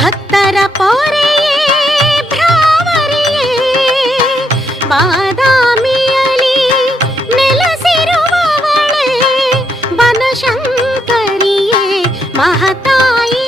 ಭಕ್ತರ ಪೊರೆಯೇ ಭ್ರಾಮರಿಯೇ ಬಾದಾಮಿಯಲಿ ನೆಲೆಸಿರುವವಳೇ ಬನಶಂಕರಿಯೇ ಮಹತಾಯೇ.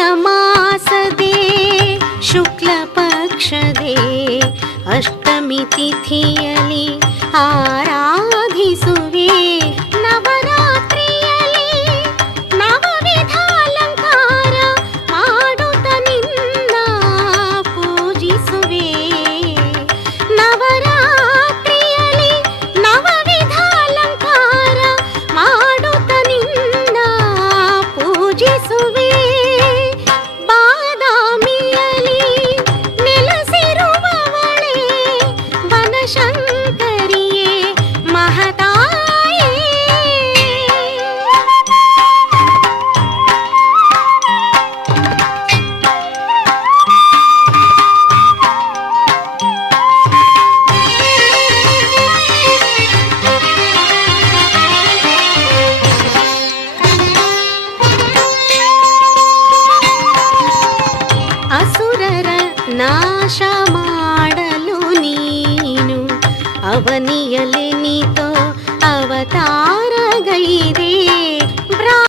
ಪುಷ್ಯಮಾಸದೆ ಶುಕ್ಲ ಪಕ್ಷದೆ ಅಷ್ಟಮಿ ತಿಥಿಯಲಿ ಆರಾಧಿಸುವೆ. ನವರಾತ್ರಿಯಲಿ ನವವಿಧ ಅಲಂಕಾರ ಮಾಡುತ್ತ ನಿನ್ನ ಪೂಜಿಸುವೆ. ನವರಾತ್ರಿಯಲಿ ನವವಿಧ ಅಲಂಕಾರ ಮಾಡುತ್ತ ನಿನ್ನ ಪೂಜಿಸುವೆ. ಶಂಕರಿಯೇ ಮಹತಾಯೇ. ಅಸುರರ ನಾಶ ಮಾಡಲು ನೀನು ಅವನಿಯಲಿ ನೀತೋ ಅವತಾರಗೈದೆ.